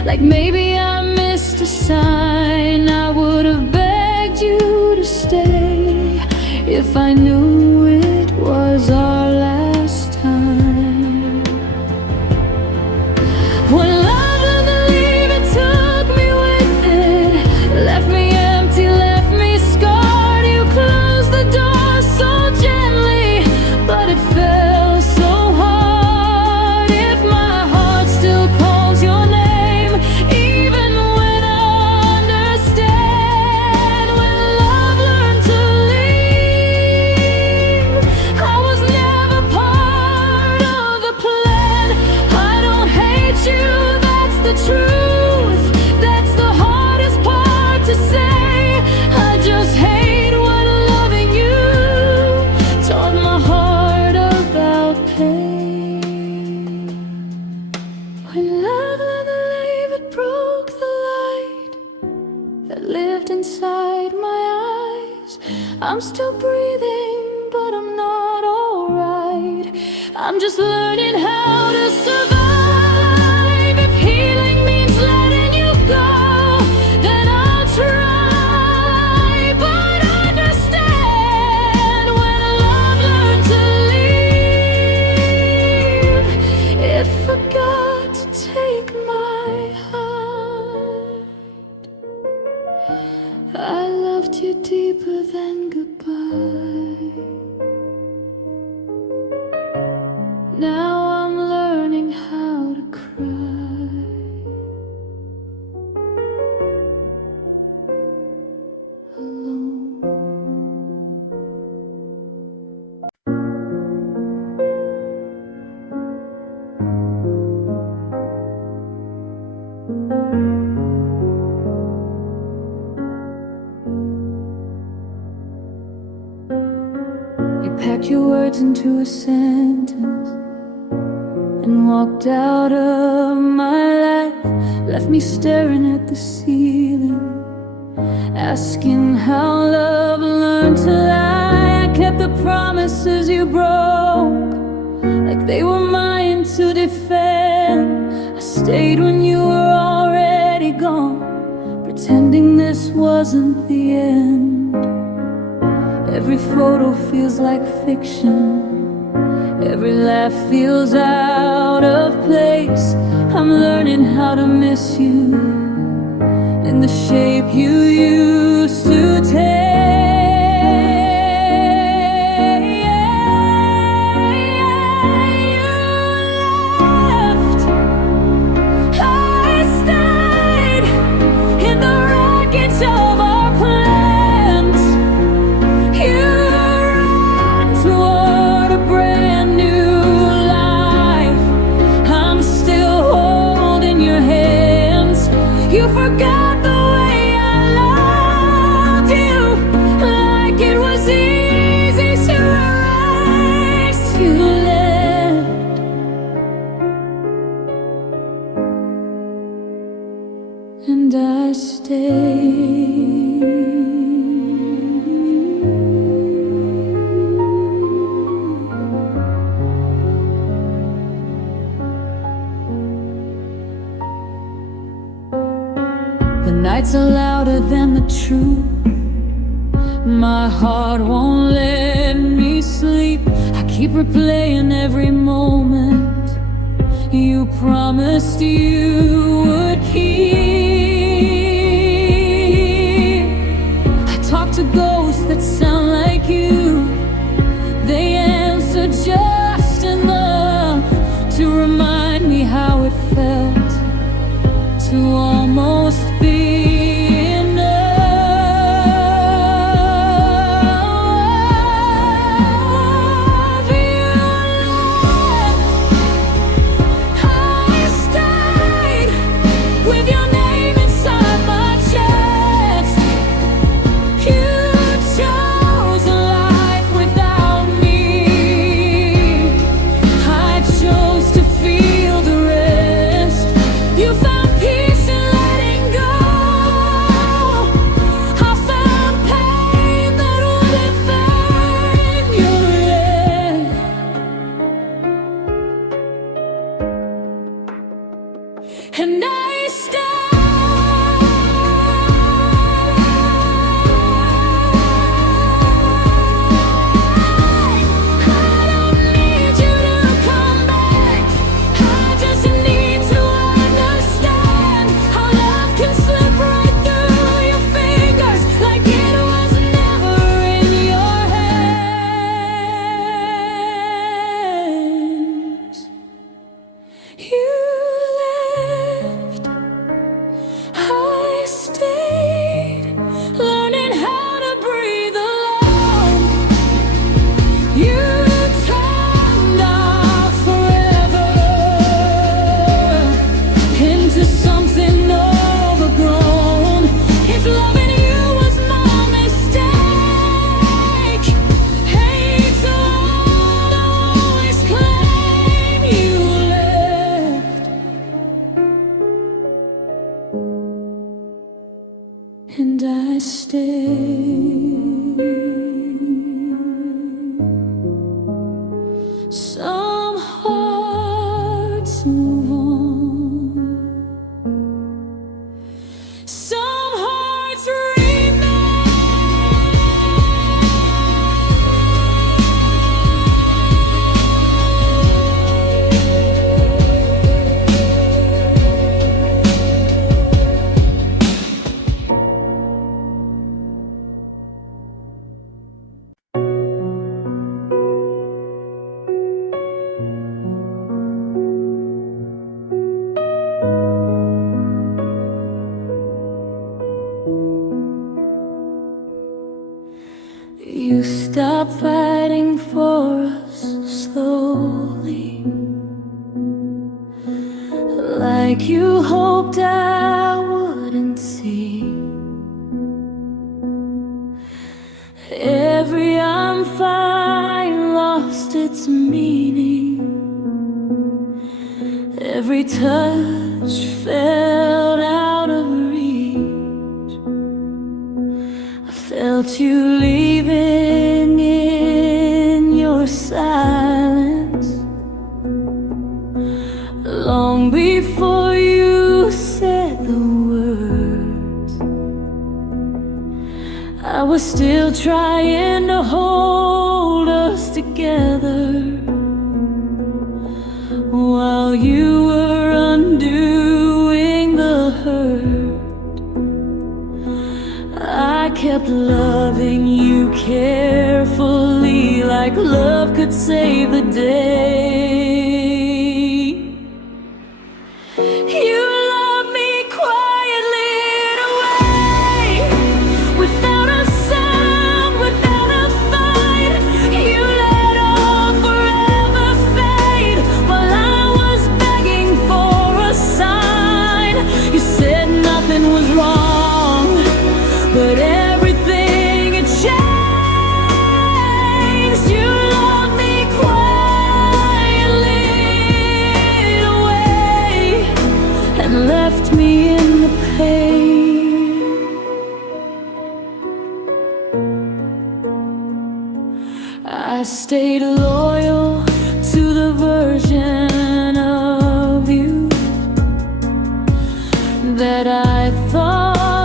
like maybe I missed a sign. I would have begged you to stay if I knew it was our last time. When love learned to leave, it took me with it. Left me empty, left me scarred. You closed the door so gently, but it fell so hard. If my heart still calls your name, even when I understand. When love learned to leave, I was never part of the plan. I don't hate you, that's the truth. That's the hardest part to say. I just hate what loving you taught my heart about pain. When love learned to leave, it broke the light that lived inside my eyes. I'm still breathing, but I'm not alright. I'm just learning how to survive. If healing means letting you go, then I'll try. But understand, when love learned to leave, it forgot to take my heart. I loved you deeper than goodbye. Now I'm learning how to cry alone. You packed your words into a sentence and walked out of my life. Left me staring at the ceiling, asking how love learned to lie. I kept the promises you broke, like they were mine to defend. I stayed when you were already gone, pretending this wasn't the end. Every photo feels like fiction, every laugh feels out of place. I'm learning how to miss you in the shape you used to take. You left Nights are louder than the truth. My heart won't let me sleep. I keep replaying every moment you promised you would keep. I talk to ghosts that sound like you. They answer just enough to remind me how it felt to almost be and I stay. And I stay. Some hearts move on. Some hearts You stop fighting for us slowly, like you hoped I wouldn't see. Every I'm fine lost its meaning. Every touch felt out of reach. I felt you leaving in your silence long before you said the words. I was still trying to hold us together while you were undoing the hurt. I kept loving you carefully, like love could save the day. You loved me quietly in a way, without a sound, without a fight. You let all forever fade while I was begging for a sign. You said nothing was wrong, but everything had changed. You loved me quietly away and left me in the pain. I stayed loyal to the version of you that I thought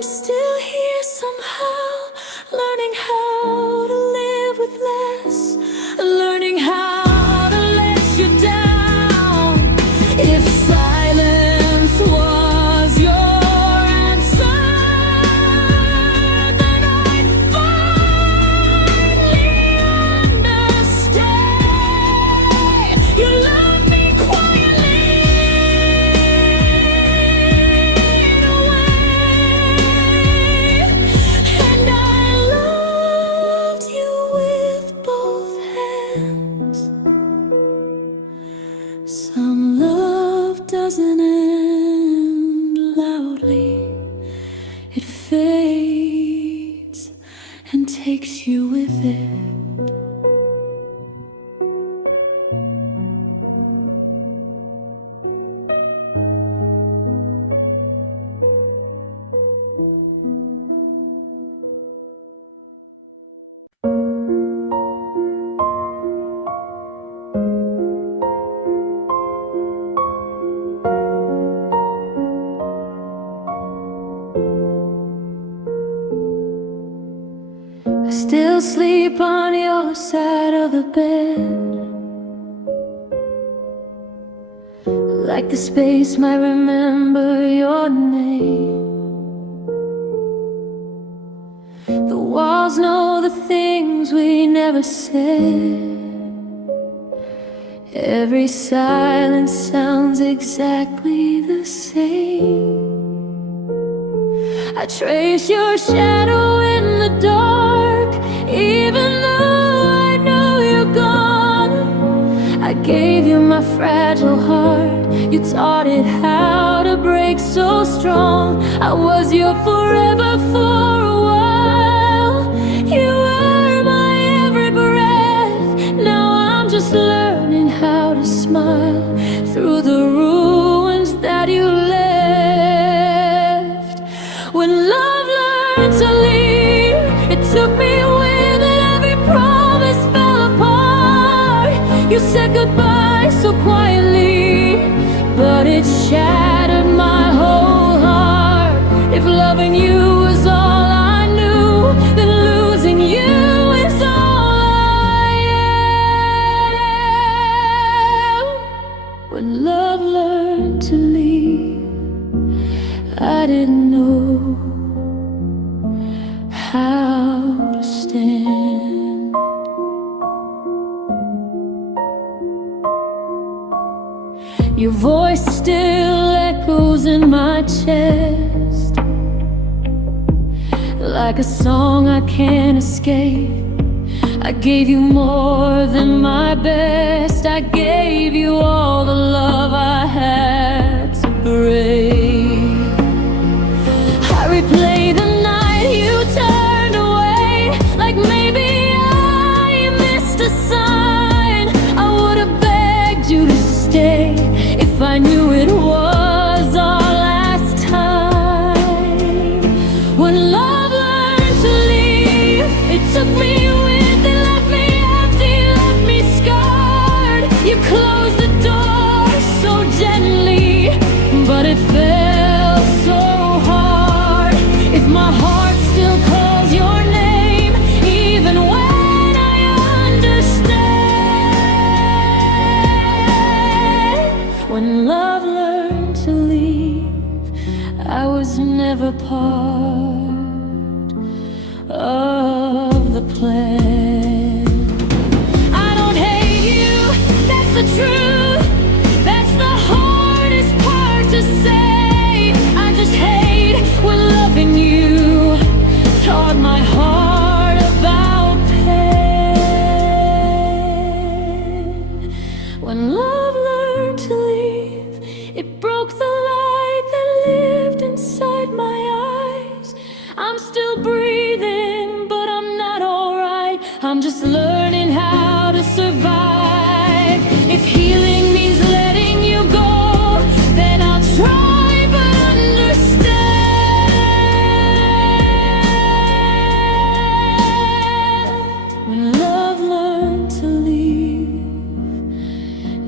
I'm still here somehow, learning how to live with less, learning how to let you down. If silence was your answer, then I'd finally understand. You love me quietly away, and I loved you with both hands. Some love doesn't end loudly, it fades and takes you with it. I still sleep on your side of the bed, like the space might remember your name. The walls know the things we never said. Every silence sounds exactly the same. I trace your shadow in the dark, even though I know you're gone. I gave you my fragile heart, you taught it how to break so strong. I was your forever for a while, you were my every breath. Now I'm just learning how to smile through the ruins that you left. When love learned to leave, it took me with it, every promise fell apart. You said goodbye so quietly, but it shattered my whole heart. If loving you was all I knew, then losing you is all I am. When love learned to leave, I didn't know how to stand. Your voice still echoes in my chest, like a song I can't escape. I gave you more than my best, I gave you all the love I had to break. I replay the night you turned away, like maybe I missed a sign. I would have begged you to stay if I knew it was our last time. When love learned to leave, it took me with it, left me empty, left me scarred. You closed the door so gently, but it felt so hard. If my heart still calls your name, even when I understand. When love learned to leave, I was never part of the plan. I don't hate you, that's the truth, that's the hardest part to say. I just hate when loving you taught my heart about pain. When love learned to leave, it broke the light that lived inside my eyes. I'm still breathing, but I'm not alright. I'm just learning how to survive. If healing means letting you go, then I'll try, but understand. When love learned to leave,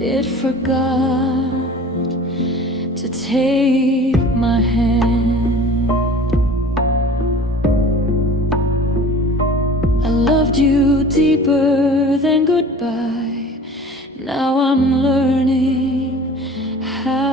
it forgot to take my hand. deeper than goodbye. Now I'm learning how